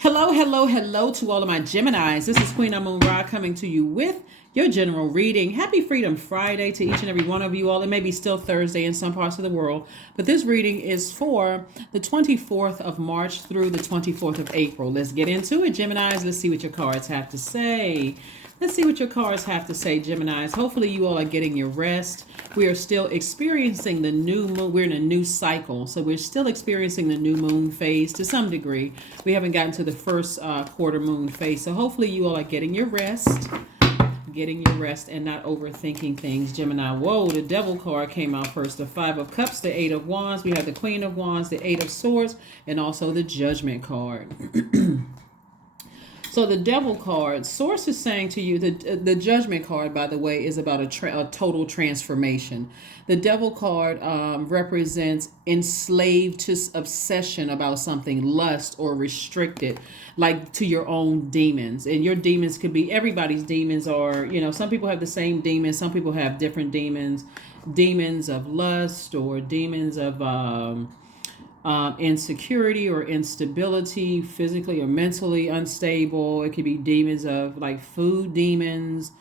Hello, hello, hello to all of my Geminis. This is Queen Amun Ra coming to you with your general reading. Happy Freedom Friday to each and every one of you all. It may be still Thursday in some parts of the world, but this reading is for the 24th of March through the 24th of April. Let's get into it, Geminis. Let's see what your cards have to say. Let's see what your cards have to say, Geminis. Hopefully you all are getting your rest. We are still experiencing the new moon. We're in a new cycle. So we're still experiencing the new moon phase to some degree. We haven't gotten to the first quarter moon phase. So hopefully you all are getting your rest. Getting your rest and not overthinking things, Gemini. Whoa, the devil card came out first. The Five of Cups, the Eight of Wands. We have the Queen of Wands, the Eight of Swords, and also the Judgment card. So the devil card, source is saying to you, the judgment card, by the way, is about a total transformation. The devil card represents enslaved to obsession about something, lust or restricted, like to your own demons. And your demons could be, everybody's demons are, some people have the same demons. Some people have different demons, demons of lust or demons of insecurity or instability, physically or mentally unstable. It could be demons of like food demons,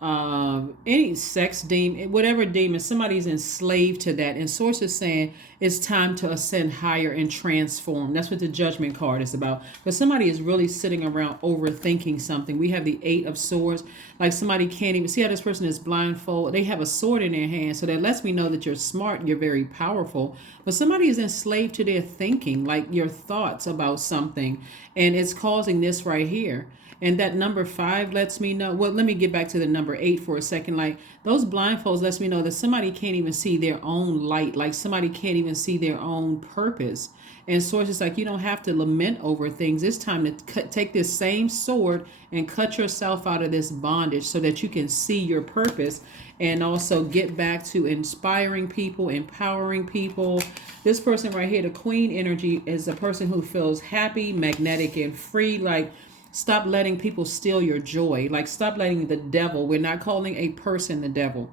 any sex demon, whatever demon. Somebody's enslaved to that, and source is saying it's time to ascend higher and transform. That's what the judgment card is about. But somebody is really sitting around overthinking something. We have the Eight of Swords. Like somebody can't even see how this person is blindfold. They have a sword in their hand, so that lets me know that you're smart, you're very powerful. But somebody is enslaved to their thinking, like your thoughts about something, and it's causing this right here. And that number 5 lets me know, well, let me get back to the number 8 for a second. Like those blindfolds lets me know that somebody can't even see their own light. Like somebody can't even see their own purpose. And source is like, you don't have to lament over things. It's time to take this same sword and cut yourself out of this bondage so that you can see your purpose and also get back to inspiring people, empowering people. This person right here, the Queen energy, is a person who feels happy, magnetic, and free. Like, stop letting people steal your joy. Like, stop letting the devil, we're not calling a person the devil,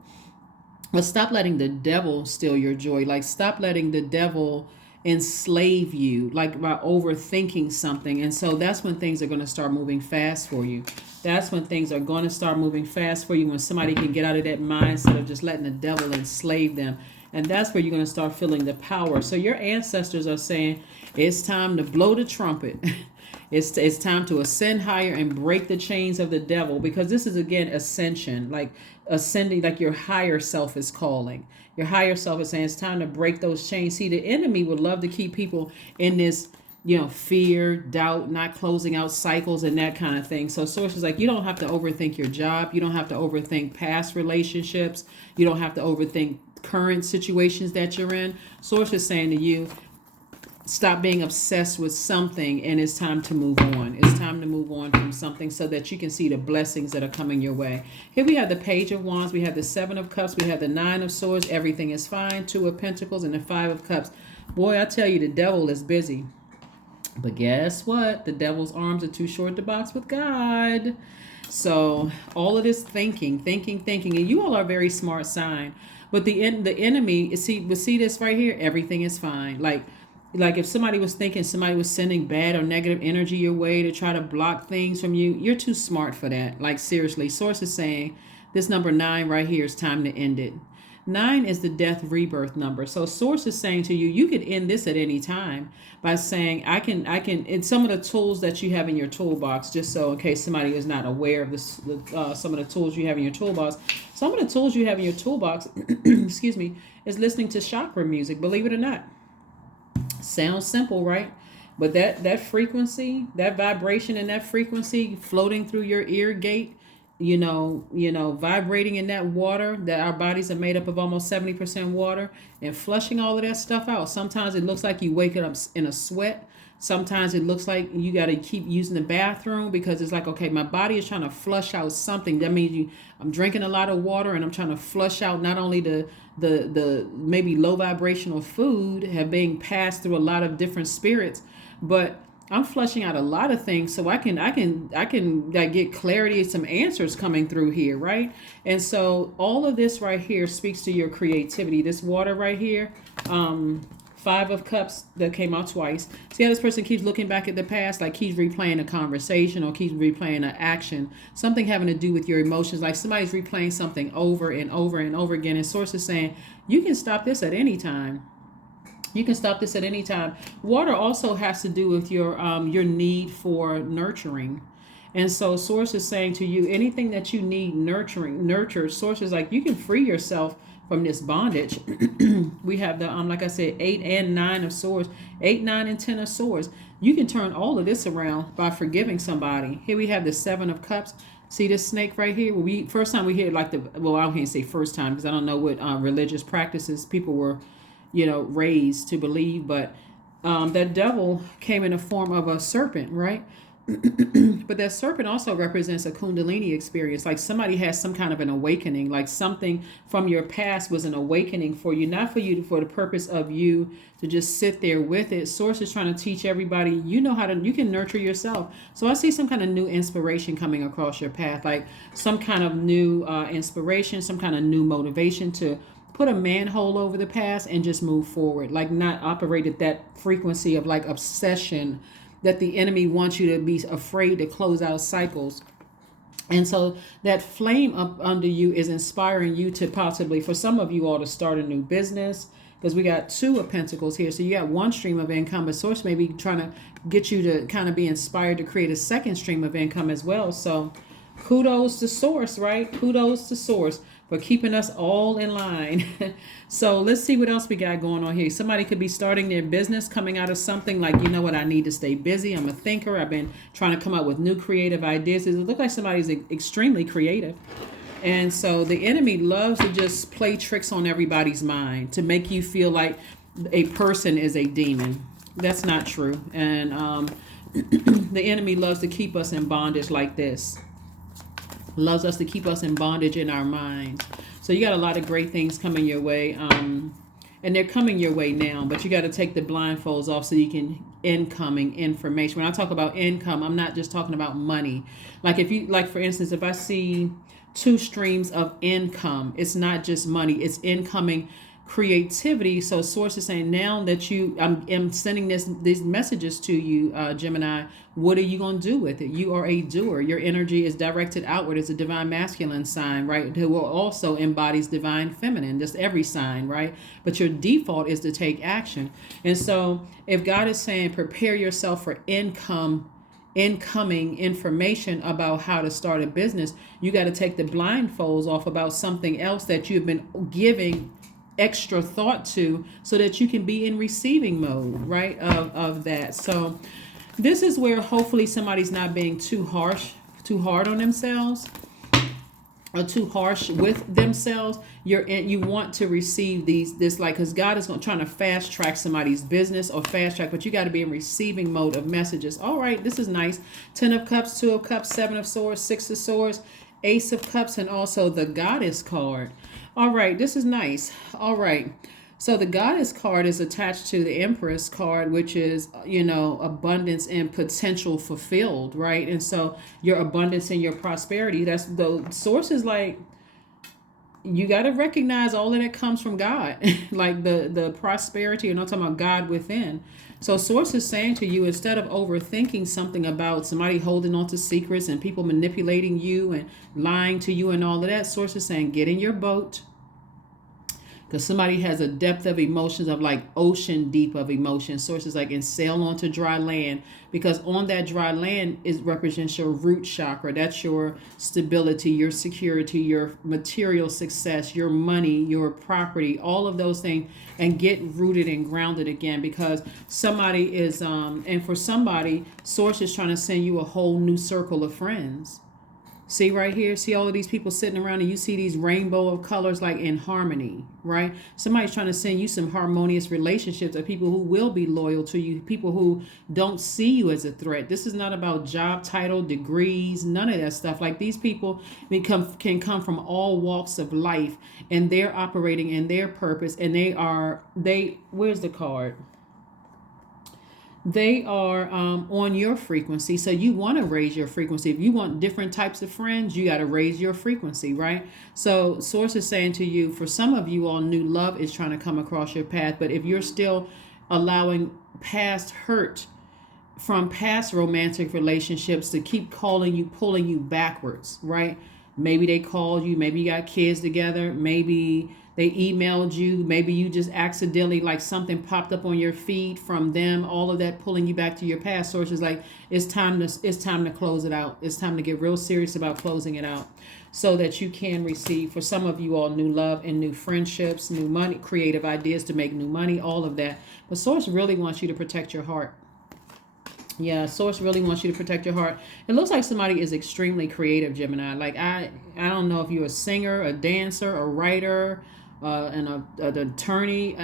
but stop letting the devil steal your joy. Like, stop letting the devil enslave you, like by overthinking something. And so that's when things are going to start moving fast for you. That's when things are going to start moving fast for you, when somebody can get out of that mindset of just letting the devil enslave them. And that's where you're going to start feeling the power. So your ancestors are saying it's time to blow the trumpet. It's time to ascend higher and break the chains of the devil, because this is, again, ascension, like ascending, like your higher self is calling. Your higher self is saying it's time to break those chains. See, the enemy would love to keep people in this, fear, doubt, not closing out cycles and that kind of thing. So source is like, you don't have to overthink your job. You don't have to overthink past relationships. You don't have to overthink current situations that you're in. Source is saying to you, stop being obsessed with something, and it's time to move on. It's time to move on from something so that you can see the blessings that are coming your way. Here we have the Page of Wands. We have the Seven of Cups. We have the Nine of Swords. Everything is fine. Two of Pentacles and the Five of Cups. Boy, I tell you, the devil is busy. But guess what? The devil's arms are too short to box with God. So all of this thinking, and you all are a very smart sign. But the enemy, see this right here? Everything is fine. Like if somebody was thinking somebody was sending bad or negative energy your way to try to block things from you, you're too smart for that. Like, seriously, source is saying this number 9 right here is time to end it. 9 is the death rebirth number. So source is saying to you, you could end this at any time by saying, I can, it's some of the tools that you have in your toolbox, just so in case somebody is not aware of this, some of the tools you have in your toolbox. Some of the tools you have in your toolbox, excuse me, is listening to chakra music, believe it or not. Sounds simple, right? But that frequency, that vibration and that frequency floating through your ear gate, vibrating in that water, that our bodies are made up of almost 70% water, and flushing all of that stuff out. Sometimes it looks like you wake up in a sweat. Sometimes it looks like you got to keep using the bathroom because it's like, okay, my body is trying to flush out something. That means I'm drinking a lot of water and I'm trying to flush out not only the maybe low vibrational food have been passed through a lot of different spirits, but I'm flushing out a lot of things so I can like get clarity, some answers coming through here, right? And so all of this right here speaks to your creativity. This water right here, Five of Cups that came out twice. See how this person keeps looking back at the past, like keeps replaying a conversation or keeps replaying an action, something having to do with your emotions, like somebody's replaying something over and over and over again. And source is saying, you can stop this at any time. You can stop this at any time. Water also has to do with your need for nurturing. And so source is saying to you, anything that you need nurture. Source is like, you can free yourself from this bondage. We have the like I said, 8 and 9 of swords, 8, 9, and 10 of swords. You can turn all of this around by forgiving somebody. Here we have the 7 of cups. See this snake right here? First time we hear like I can't say first time because I don't know what religious practices people were, raised to believe, but that devil came in the form of a serpent, right? But that serpent also represents a kundalini experience, like somebody has some kind of an awakening, like something from your past was an awakening for you, not for you for the purpose of you to just sit there with it. Source is trying to teach everybody, you can nurture yourself. So I see some kind of new inspiration coming across your path, like some kind of new inspiration, some kind of new motivation to put a manhole over the past and just move forward, like not operate at that frequency of like obsession that the enemy wants you to be afraid to close out cycles. And so that flame up under you is inspiring you to possibly, for some of you all, to start a new business, because we got 2 of Pentacles here. So you got one stream of income, but source may be trying to get you to kind of be inspired to create a second stream of income as well. So kudos to source, right? Kudos to source for keeping us all in line. So let's see what else we got going on here. Somebody could be starting their business, coming out of something like, you know what, I need to stay busy. I'm a thinker. I've been trying to come up with new creative ideas. It looks like somebody's extremely creative. And so the enemy loves to just play tricks on everybody's mind to make you feel like a person is a demon. That's not true. And the enemy loves to keep us in bondage like this. Loves us to keep us in bondage in our minds. So you got a lot of great things coming your way, and they're coming your way now, but you got to take the blindfolds off so you can incoming information. When I talk about income, I'm not just talking about money. Like for instance, if I see 2 streams of income, it's not just money, it's incoming creativity. So source is saying, now that I'm sending these messages to you, Gemini, what are you going to do with it? You are a doer. Your energy is directed outward. It's a divine masculine sign, right? Who also embodies divine feminine, just every sign, right? But your default is to take action. And so if God is saying, prepare yourself for incoming information about how to start a business, you got to take the blindfolds off about something else that you've been giving extra thought to, so that you can be in receiving mode, right, of that. So this is where hopefully somebody's not being too hard on themselves, or too harsh with themselves. You want to receive this, like, because God is trying to fast track somebody's business or fast track, but you got to be in receiving mode of messages. All right, this is nice. 10 of Cups, 2 of Cups, 7 of Swords, 6 of Swords, Ace of Cups, and also the Goddess card. All right, this is nice. All right. So the Goddess card is attached to the Empress card, which is, abundance and potential fulfilled, right? And so your abundance and your prosperity, that's the source is like, you got to recognize all of that comes from God, like the prosperity, and I'm talking about God within. So source is saying to you, instead of overthinking something about somebody holding on to secrets and people manipulating you and lying to you and all of that, source is saying, get in your boat. Because somebody has a depth of emotions of like ocean deep of emotions. Sources like, and sail onto dry land, because on that dry land represents your root chakra. That's your stability, your security, your material success, your money, your property, all of those things, and get rooted and grounded again. Because somebody is, and for somebody, source is trying to send you a whole new circle of friends. See right here, see all of these people sitting around, and you see these rainbow of colors like in harmony, right? Somebody's trying to send you some harmonious relationships of people who will be loyal to you, people who don't see you as a threat. This is not about job title, degrees, none of that stuff. Like, these people can come from all walks of life, and they're operating in their purpose, and where's the card? They are on your frequency. So you want to raise your frequency. If you want different types of friends, you got to raise your frequency, right? So source is saying to you, for some of you all, new love is trying to come across your path. But if you're still allowing past hurt from past romantic relationships to keep calling you, pulling you backwards, right? Maybe they called you, maybe you got kids together, maybe they emailed you, maybe you just accidentally, like something popped up on your feed from them, all of that pulling you back to your past sources. Like it's time to close it out. It's time to get real serious about closing it out so that you can receive, for some of you all, new love and new friendships, new money, creative ideas to make new money, all of that. But Source really wants you to protect your heart. Yeah, Source really wants you to protect your heart. It looks like somebody is extremely creative, Gemini. Like I don't know if you're a singer, a dancer, a writer, an attorney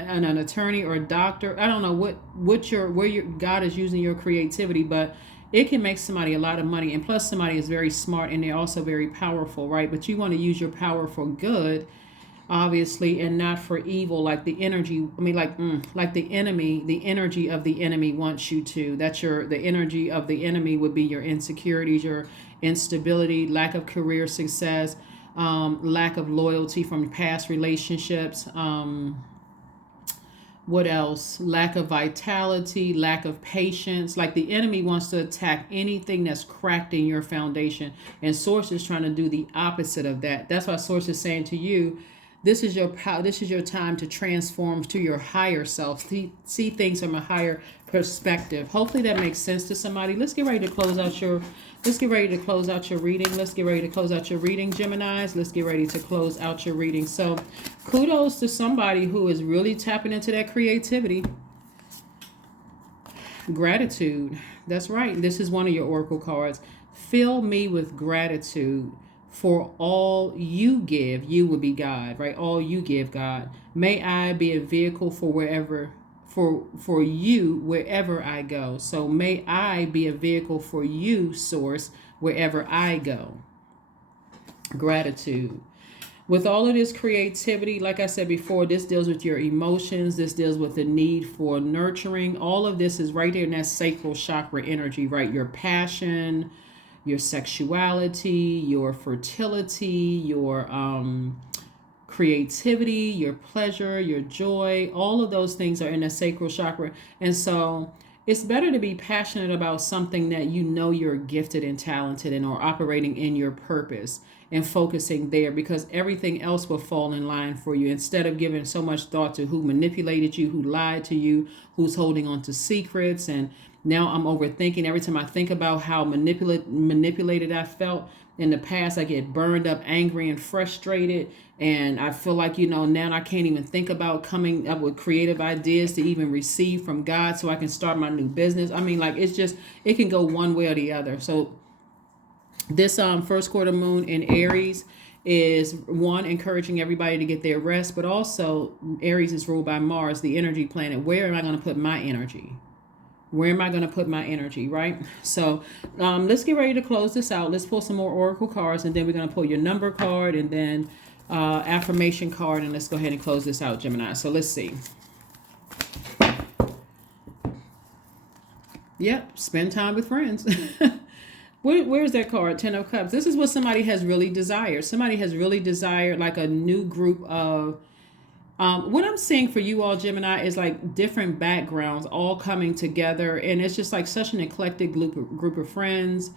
or a doctor. I don't know where your God is using your creativity, but it can make somebody a lot of money. And plus, somebody is very smart and they're also very powerful, right? But you want to use your power for good, obviously, and not for evil, like the energy, like the enemy, the energy of the enemy wants you to. The energy of the enemy would be your insecurities, your instability, lack of career success, lack of loyalty from past relationships, what else? Lack of vitality, lack of patience. Like the enemy wants to attack anything that's cracked in your foundation. And Source is trying to do the opposite of that. That's why Source is saying to you, this is your power. This is your time to transform to your higher self. See things from a higher perspective. Hopefully that makes sense to somebody. Let's get ready to close out your reading. Let's get ready to close out your reading, Geminis. Let's get ready to close out your reading. So kudos to somebody who is really tapping into that creativity. Gratitude. That's right. This is one of your oracle cards. Fill me with gratitude for all you give. You will be God, right? All you give, God. May I be a vehicle for you wherever I go. So may I be a vehicle for you, Source, wherever I go. Gratitude. With all of this creativity, like I said before, this deals with your emotions. This deals with the need for nurturing. All of this is right there in that sacral chakra energy, right? Your passion, your sexuality, your fertility, your creativity, your pleasure, your joy, all of those things are in the sacral chakra. And so it's better to be passionate about something that you know you're gifted and talented in, or operating in your purpose and focusing there, because everything else will fall in line for you, instead of giving so much thought to who manipulated you, who lied to you, who's holding on to secrets. And now I'm overthinking. Every time I think about how manipulated I felt in the past, I get burned up, angry, and frustrated. And I feel like, now I can't even think about coming up with creative ideas to even receive from God so I can start my new business. It can go one way or the other. So this first quarter moon in Aries is, one, encouraging everybody to get their rest, but also Aries is ruled by Mars, the energy planet. Where am I going to put my energy? Where am I going to put my energy, right? So let's get ready to close this out. Let's pull some more oracle cards, and then we're going to pull your number card and then affirmation card, and let's go ahead and close this out, Gemini. So let's see. Yep, spend time with friends. Where's that card? 10 of Cups. This is what somebody has really desired. Somebody has really desired like a new group of what I'm seeing for you all, Gemini, is like different backgrounds all coming together. And it's just like such an eclectic group of friends.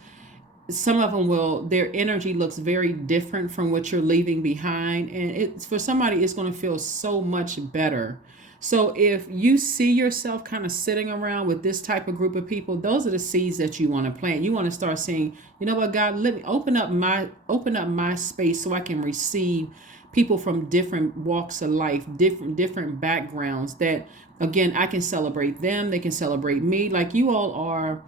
Some of them their energy looks very different from what you're leaving behind. And for somebody, it's going to feel so much better. So if you see yourself kind of sitting around with this type of group of people, those are the seeds that you want to plant. You want to start saying, you know what, God, let me open up my space so I can receive people from different walks of life, different backgrounds, that again, I can celebrate them, they can celebrate me. Like you all are.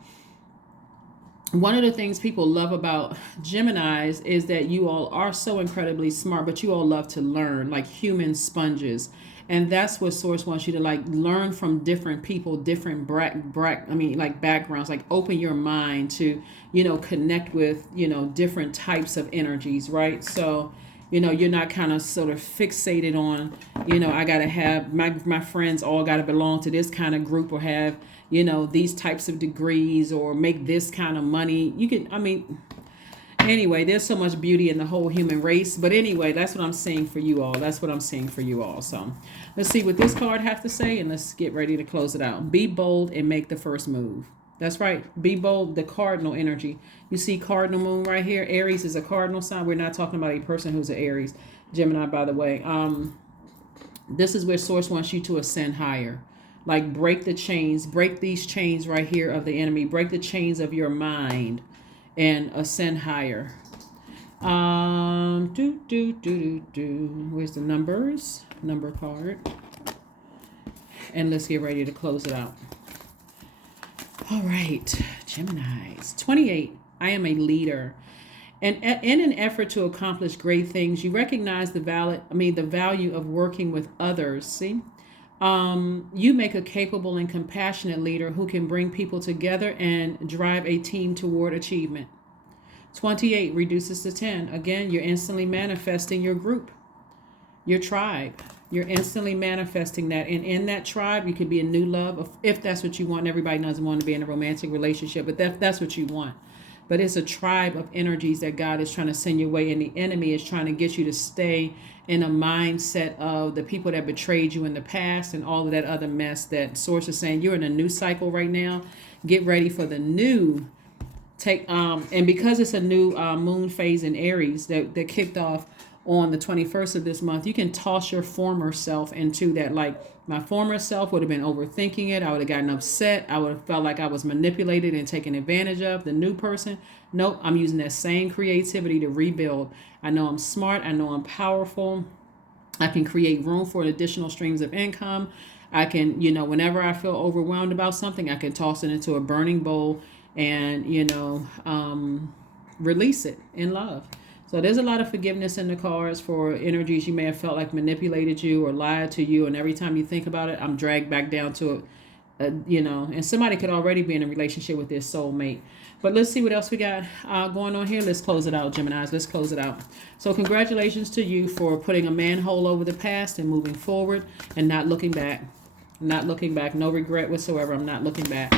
One of the things people love about Geminis is that you all are so incredibly smart, but you all love to learn, like human sponges. And that's what Source wants you to like learn from different people, different backgrounds, like open your mind to, connect with, different types of energies, right? So, you're not kind of sort of fixated on, I got to have my friends all got to belong to this kind of group, or have, these types of degrees, or make this kind of money. Anyway, there's so much beauty in the whole human race. But anyway, that's what I'm saying for you all. That's what I'm saying for you all. So let's see what this card has to say, and let's get ready to close it out. Be bold and make the first move. That's right. Be bold, the cardinal energy. You see cardinal moon right here. Aries is a cardinal sign. We're not talking about a person who's an Aries. Gemini, by the way. This is where Source wants you to ascend higher. Like break the chains. Break these chains right here of the enemy. Break the chains of your mind and ascend higher. Where's the numbers? Number card. And let's get ready to close it out. All right, Geminis. 28. I am a leader. And in an effort to accomplish great things, you recognize the value of working with others. See? You make a capable and compassionate leader who can bring people together and drive a team toward achievement. 28 reduces to 10. Again, you're instantly manifesting your group, your tribe. You're instantly manifesting that. And in that tribe, you could be a new love, if that's what you want. Everybody doesn't want to be in a romantic relationship, but that's what you want. But it's a tribe of energies that God is trying to send your way, and the enemy is trying to get you to stay in a mindset of the people that betrayed you in the past and all of that other mess. That Source is saying you're in a new cycle right now. Get ready for the new and because it's a new moon phase in Aries that kicked off on the 21st of this month, you can toss your former self into that. Like, my former self would have been overthinking it. I would have gotten upset. I would have felt like I was manipulated and taken advantage of. The new person, nope, I'm using that same creativity to rebuild. I know I'm smart. I know I'm powerful. I can create room for additional streams of income. I can, whenever I feel overwhelmed about something, I can toss it into a burning bowl and, release it in love. So there's a lot of forgiveness in the cards for energies you may have felt like manipulated you or lied to you. And every time you think about it, I'm dragged back down to it, and somebody could already be in a relationship with their soulmate. But let's see what else we got going on here. Let's close it out, Geminis. Let's close it out. So congratulations to you for putting a manhole over the past and moving forward and not looking back. Not looking back. No regret whatsoever. I'm not looking back.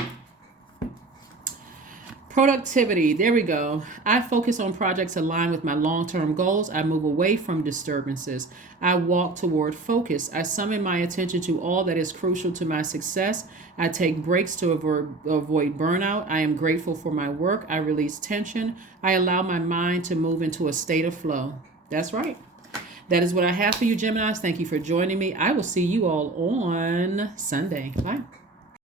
Productivity. There we go. I focus on projects aligned with my long-term goals. I move away from disturbances. I walk toward focus. I summon my attention to all that is crucial to my success. I take breaks to avoid burnout. I am grateful for my work. I release tension. I allow my mind to move into a state of flow. That's right. That is what I have for you, Geminis. Thank you for joining me. I will see you all on Sunday. Bye.